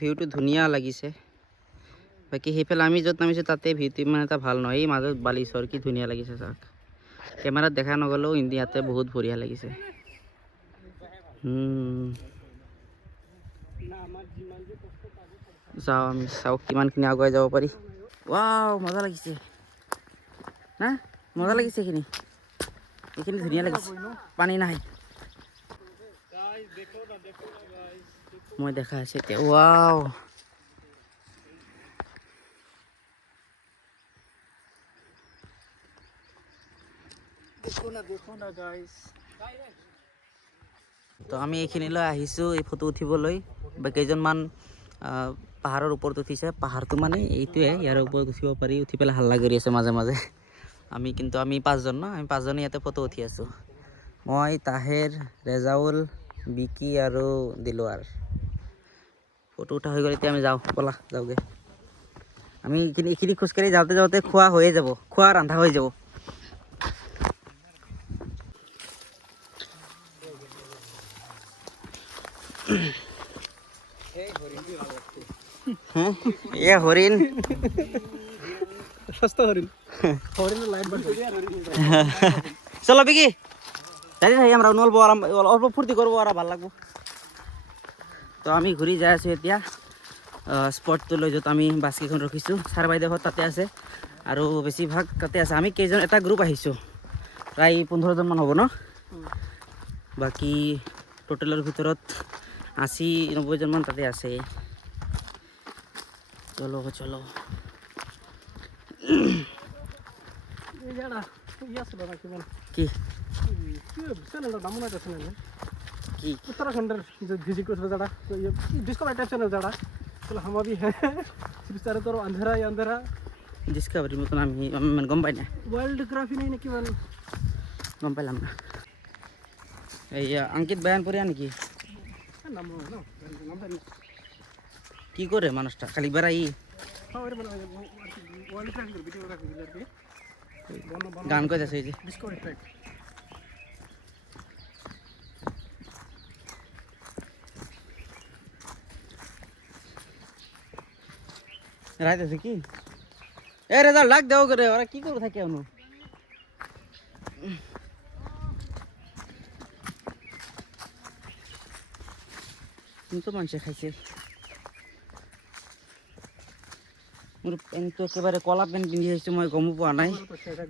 ভিউটো ধুনীয়া লাগিছে। বাকী সেইফালে আমি য'ত নামিছোঁ তাতে ভিউটো ইমান এটা ভাল নহয়। এই মাজত বালিচৰ কি ধুনীয়া লাগিছে চাওক। কেমেৰাত দেখা নগ'লেও ইয়াতে বহুত বঢ়িয়া লাগিছে। যাওঁ আমি চাওক কিমানখিনি আগুৱাই যাব পাৰি। ৱাও মজা লাগিছে না, মজা লাগিছে এইখিনি ধুনীয়া লাগিছে। পানী নাই মই দেখা আছে এতিয়া। ৱাও তো আমি এইখিনিলৈ আহিছোঁ এই ফটো উঠিবলৈ। বা কেইজনমান পাহাৰৰ ওপৰত উঠিছে। পাহাৰটো মানে এইটোৱে, ইয়াৰ ওপৰত উঠিব পাৰি। উঠি পেলাই হাল্লা কৰি আছে মাজে মাজে। আমি পাঁচজন ন, আমি পাঁচজনে ইয়াতে ফটো উঠি আছোঁ। মই, তাহেৰ, ৰেজাউল, বিকি আৰু দিলৱাৰ। ফটো উঠা হৈ গ'ল। এতিয়া আমি যাওঁ, ব'লা যাওঁগৈ। আমি এইখিনি খোজকাঢ়ি যাওঁতে যাওঁতে খোৱা হৈয়ে যাব, খোৱা ৰন্ধা হৈ যাব। এয়া হৰিণ চলো বিকি যাই থাকি আমৰা অল্প ফুৰ্তি কৰবো আৰ ভাল লাগবো। তো আমি ঘূৰি যাই আছোঁ এতিয়া স্পটটোলৈ, য'ত আমি বাছকেইখন ৰখিছোঁ। ছাৰ বাইদেউহঁত তাতে আছে আৰু বেছিভাগ তাতে আছে। আমি কেইজন এটা গ্ৰুপ আহিছোঁ, প্ৰায় 15জনমান হ'ব ন। বাকী টোটেলৰ ভিতৰত 80-90জনমান তাতে আছে। চলো চলো কি কি उत्तराखंड विजिट कर जरा डिस्कवर टाइप चैनल जरा चलो हम अभी हैं बेचारे तो अंधेरा ही अंधेरा ডিস্কভারি মতন আমি গম পাই না, ওয়াইল্ডগ্রাফি নেই নাকি মানে গম পাইলাম না। এই অঙ্কিত বায়ানপুরিয়া নাকি নাম না কি করে মানুষটা খালি বেড়াই হ্যাঁ ওরে মানে ওয়াইল্ডগ্রাফি ভিডিওগ্রাফি আর কি গান কইতাছে এই যে ডিসকভারি টাইপ। রাইতেছে কি এ রেজাল্ট ডাক দেও করে ওরা কি করে থাকে অনু তো মানুষে খাইছে। মোৰ পেণ্টটো একেবাৰে কলা পেণ্ট পিন্ধি আহিছোঁ, মই গমো পোৱা নাই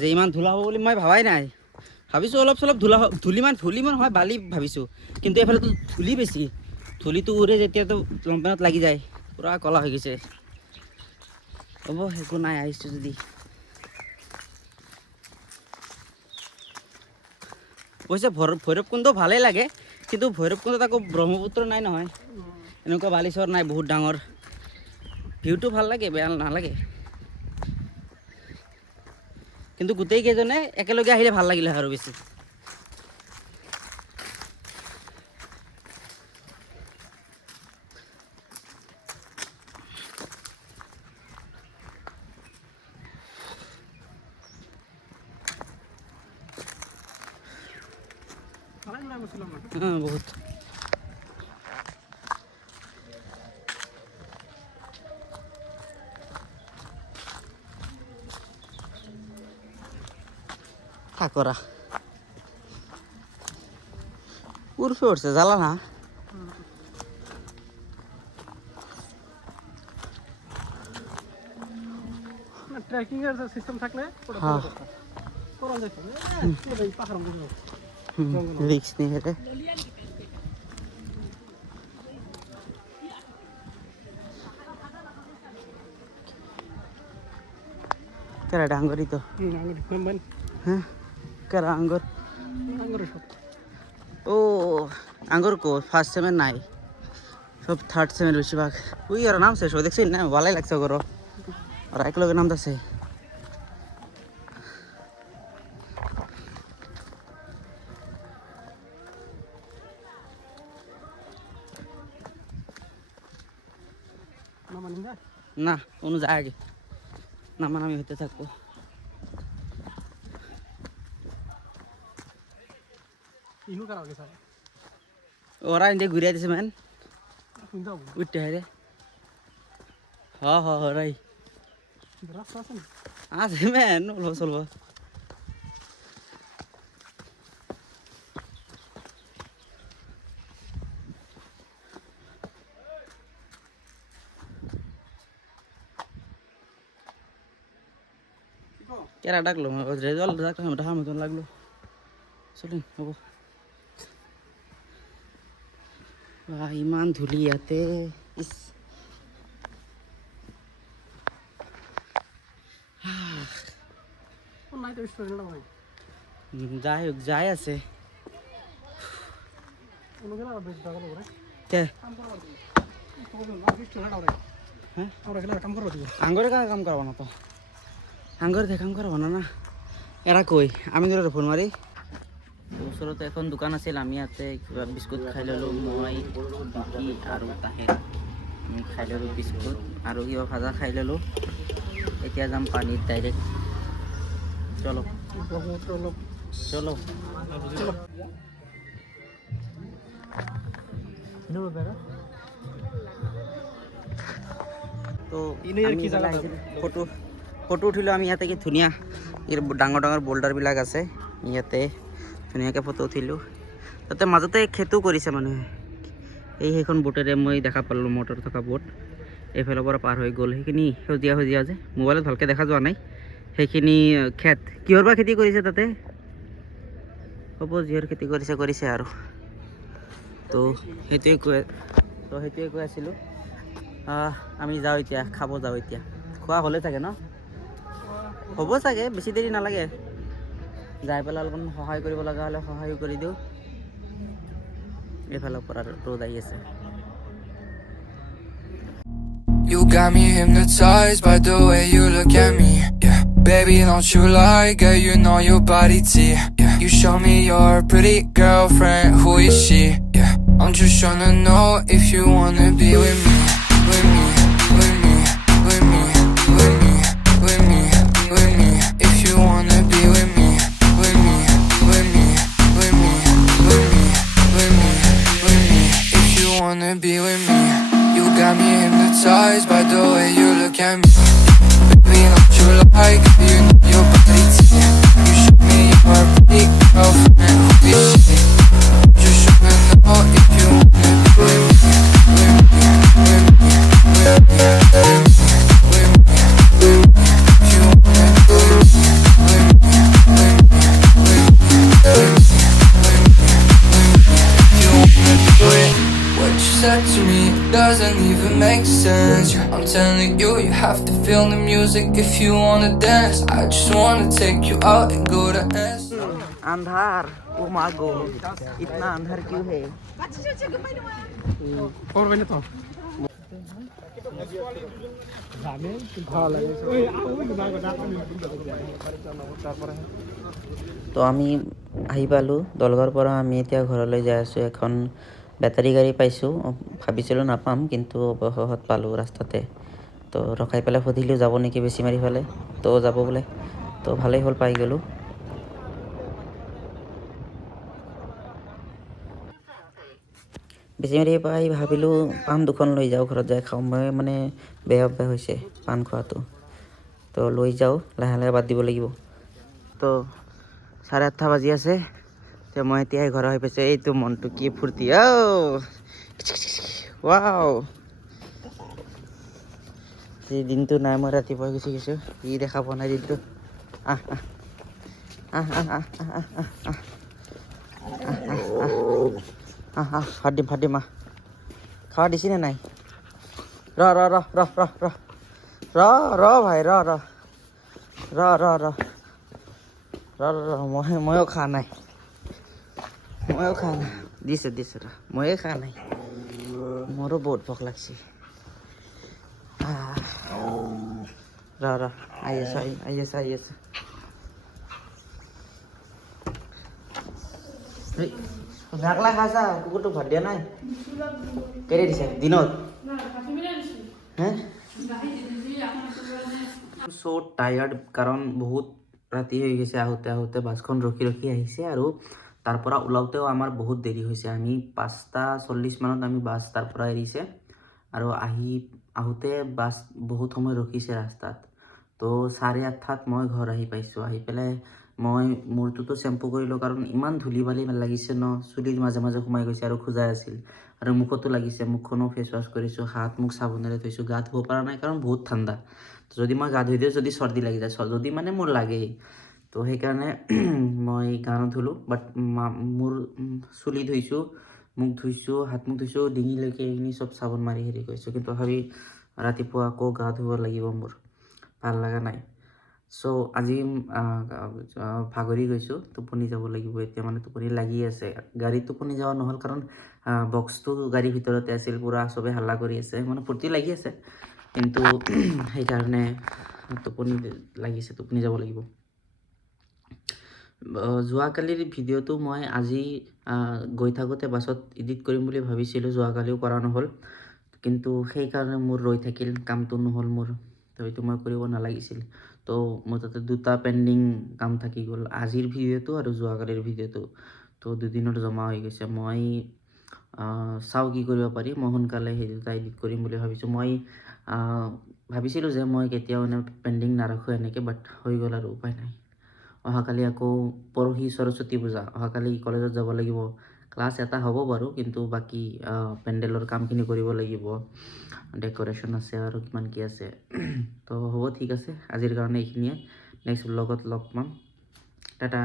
যে ইমান ধূলা হ'ব বুলি মই ভাবাই নাই। ভাবিছোঁ অলপ চলপ ধূলিমান হয় বালি ভাবিছোঁ, কিন্তু এইফালেতো ধূলি বেছি। ধূলিটো উৰে যেতিয়াতো লম্পেনত লাগি যায়, পূৰা কলা হৈ গৈছে। হ'ব একো নাই, আহিছোঁ যদি। অৱশ্যে ভৈৰৱকুণ্ড ভালেই লাগে, কিন্তু ভৈৰৱকুণ্ডত আকৌ ব্ৰহ্মপুত্ৰ নাই নহয়, এনেকুৱা বালিচৰ নাই বহুত ডাঙৰ। ভিউটো ভাল লাগে, বেয়া নালাগে, কিন্তু গোটেই কেইজনে একেলগে আহিলে ভাল লাগিলে আৰু বেছি। বহুত থাকরা উড়ছে উড়ছে জ্বালা না। ট্রেকিং এর সিস্টেম থাকলে হ্যাঁ করা যেত এই পাহাড় রিক্স নেই হেঁটে। কেরা ডাঙ্গরি তো হ্যাঁ কেরা আঙ্গুর ও আঙ্গুর কো ফার্স্ট সেমের নাই, সব থার্ড সেমের বেশিরভাগ। ওই ওরা নামছে সব দেখছি না, ভালোই লাগছে ওর ওরা এক লোকের নামতেছে। না কোনো যায় আগে নামানামি হতে থাকবো। ওরা ইন্ডিয়া ঘুরিয়ে দিছে ম্যান উঠতে হয় রে। ৰাই ৰাস্তা আছে না আছে মেন অলপ চলব কেৰা ডাকলো রেজাল্ট দেখা মতন লাগলো চলিন হ'ব ইমান ধূলি ইয়াতে ইছ কোন নাই তো স্টুডেন্ট না ভাই যাই হোক যাই আছে অনুগেলা বেশ দাগা করে কে কাম করবা দিই তো না স্টুডেন্ট আরে হ্যাঁ আমরা গেলা কাম করবা দিই আঙ্গরে কাম করব না তো আঙ্গরে কাম করব না না এরা কই আমি ধরে ফোন মারি ওচৰতে এখন দোকান আছিল আমি ইয়াতে কিবা বিস্কুট খাই ল'লোঁ মই বিকি আৰু তাহে আমি খাই ল'লোঁ বিস্কুট আৰু কিবা ভাজা খাই ল'লোঁ এতিয়া যাম পানীত ডাইৰেক্ট চলো ব্ৰহ্মপুত্ৰ লোক চলো চলো নিউ বেৰা তো ইনে আৰ কি জায়গা ফটো ফটো উঠিলোঁ আমি ইয়াতে কি ধুনীয়া ডাঙৰ ডাঙৰ বোল্ডাৰবিলাক আছে ইয়াতে ধুনীয়াকৈ ফটো উঠিলোঁ তাতে মাজতে খেতিও কৰিছে মানুহে সেইখন বোটেৰে মই দেখা পালোঁ মটৰ থকা বোট এইফালৰ পৰা পাৰ হৈ গ'ল সেইখিনি সেউজীয়া সেউজীয়া যে মোবাইলত ভালকৈ দেখা যোৱা নাই সেইখিনি খেত কিহৰ বা খেতি কৰিছে তাতে হ'ব যিহৰ খেতি কৰিছে আৰু তো সেইটোৱে কৈ আছিলোঁ আমি যাওঁ এতিয়া খাব যাওঁ এতিয়া খোৱা হ'লে চাগে ন হ'ব চাগে বেছি দেৰি নালাগে যাই পেলাই অলপমান সহায় কৰিব লগা হ'লে সহায়ো কৰি দিওঁ এইফালৰ পৰা ৰ'দ আহি আছে You got me hypnotized by the way you look at me. Yeah, baby, don't you lie, girl, you know your body T. Yeah, you show me your pretty girlfriend, who is she? Yeah, I'm just tryna know if you wanna be with me, with me, with me, with me, with me, with me, with me. If you wanna be with me, with me, with me, with me, with me, with me, with me. If you wanna be with me. You got me hypnotized by the way you look at me. Baby, don't you like you know your body T. You show me your pretty girlfriend, who is she? Just tryna know if you wanna be with me, with me, with me, with me, with me, with me, with me. If you wanna be with me, with me, with me, with me, with me, with me, with me. If you wanna be with me. What you said to me doesn't even make sense. Yeah, I'm telling you, you have to feel the music if you wanna dance. I just wanna take you out and go to S. अंधार ओ मागो इतना अंधार क्यों है খবর পাইনি তো জানে ভালো লাগে ওই ওই না গো তারপরে তো আমি আহি পালোঁ দলগাঁৱৰ পৰা আমি এতিয়া ঘৰলৈ যাই আছোঁ এখন বেটাৰী গাড়ী পাইছোঁ ভাবিছিলোঁ নাপাম কিন্তু অৱশেষত পালোঁ ৰাস্তাতে তো ৰখাই পেলাই সুধিলোঁ যাব নেকি বেছি মাৰি ফালে তো যাব বোলে তো ভালেই হ'ল পাই গ'লোঁ বেছি মাৰি পাই ভাবিলোঁ পাণ দুখন লৈ যাওঁ ঘৰত যাই খাওঁ মই মানে বেয়া অভ্যাস হৈছে পাণ খোৱাটো তো লৈ যাওঁ লাহে লাহে বাদ দিব লাগিব তো 8:30 বাজি আছে তো মই এতিয়াই ঘৰ আহি পাইছোঁ এইটো মনটো কি ফূৰ্তি ৱাও এই দিনটো নাই মই ৰাতিপুৱা গুচি গৈছোঁ ই দেখা পোৱা নাই দিনটো আহ আহ আহ আহ আহ আহ ভাত দিম খাৱা দিছিনে নাই ৰ ভাই ৰ ময়ো খোৱা নাই দিছে ৰ ময়ে খোৱা নাই মোৰো বহুত ভোক লাগছে ৰ আহি আছো ভাগলা খাইছা কুকুৰটোক ভাত দিয়া নাই কেলে দিছে দিনত হে so tired কাৰণ বহুত ৰাতি হৈ গৈছে আহোঁতে বাছখন ৰখি আহিছে আৰু তাৰ পৰা ওলাওঁতেও আমাৰ বহুত দেৰি হৈছে আমি 5:40 মানত আমি বাছ তাৰ পৰা এৰিছে আৰু আহোঁতে বাছ বহুত সময় ৰখিছে ৰাস্তাত। তো 8:30 মই ঘৰ আহি পাইছোঁ। আহি পেলাই মই মূৰটোতো চেম্পু কৰিলোঁ, কাৰণ ইমান ধূলি বালি লাগিছে ন, চুলিৰ মাজে মাজে সোমাই গৈছে আৰু খোজাই আছিল। আৰু মুখতো লাগিছে, মুখখনো ফেচ ৱাছ কৰিছোঁ, হাত মুখ চাবোনেৰে ধুইছোঁ, গা ধুব পৰা নাই কাৰণ বহুত ঠাণ্ডা। তো যদি মই গা ধুই দিওঁ যদি চৰ্দি লাগি যায়, যদি মানে মোৰ লাগেই, তো সেইকাৰণে মই গা নুধুলোঁ। বাট মোৰ চুলি ধুইছোঁ, মুখ ধুইছোঁ, হাত মুখ ধুইছোঁ, ডিঙিলৈকে এইখিনি চব চাবোন মাৰি হেৰি কৰিছোঁ। কিন্তু তথাপি ৰাতিপুৱা আকৌ গা ধুব লাগিব, মোৰ ভাল লগা নাই। চ' আজি ভাগৰি গৈছোঁ, টোপনি যাব লাগিব এতিয়া, মানে টোপনি লাগি আছে। গাড়ীত টোপনি যোৱা নহ'ল কাৰণ বক্সটো গাড়ীৰ ভিতৰতে আছিল, পূৰা চবে হাল্লা কৰি আছে, মানে ফূৰ্তি লাগি আছে, কিন্তু সেইকাৰণে টোপনি লাগিছে, টোপনি যাব লাগিব। যোৱাকালিৰ ভিডিঅ'টো মই আজি গৈ থাকোঁতে বাছত এডিট কৰিম বুলি ভাবিছিলোঁ, যোৱাকালিও কৰা নহ'ল, কিন্তু সেইকাৰণে মোৰ ৰৈ থাকিল, কামটো নহ'ল মোৰ, তো এইটো মই কৰিব নালাগিছিল। তো মোৰ তাতে 2টা পেণ্ডিং কাম থাকি গ'ল, আজিৰ ভিডিঅ'টো আৰু যোৱাকালিৰ ভিডিঅ'টো। তো 2 দিনত জমা হৈ গৈছে। মই চাওঁ কি কৰিব পাৰি, মই সোনকালে সেই 2টা এডিট কৰিম বুলি ভাবিছোঁ। মই ভাবিছিলোঁ যে মই কেতিয়াও পেণ্ডিং নাৰাখোঁ এনেকৈ, বাট হৈ গ'ল আৰু উপায় নাই। অহাকালি আকৌ পৰহি সৰস্বতী পূজা, অহাকালি কলেজত যাব লাগিব। ক্লাছ এটা হ'ব বাৰু, কিন্তু বাকী পেণ্ডেলৰ কামখিনি কৰিব লাগিব, ডেক'ৰেশ্যন আছে আৰু কিমান কি আছে। তো হ'ব, ঠিক আছে, আজিৰ কাৰণে এইখিনিয়ে। নেক্সট ব্লগত লগ পাম, টাটা।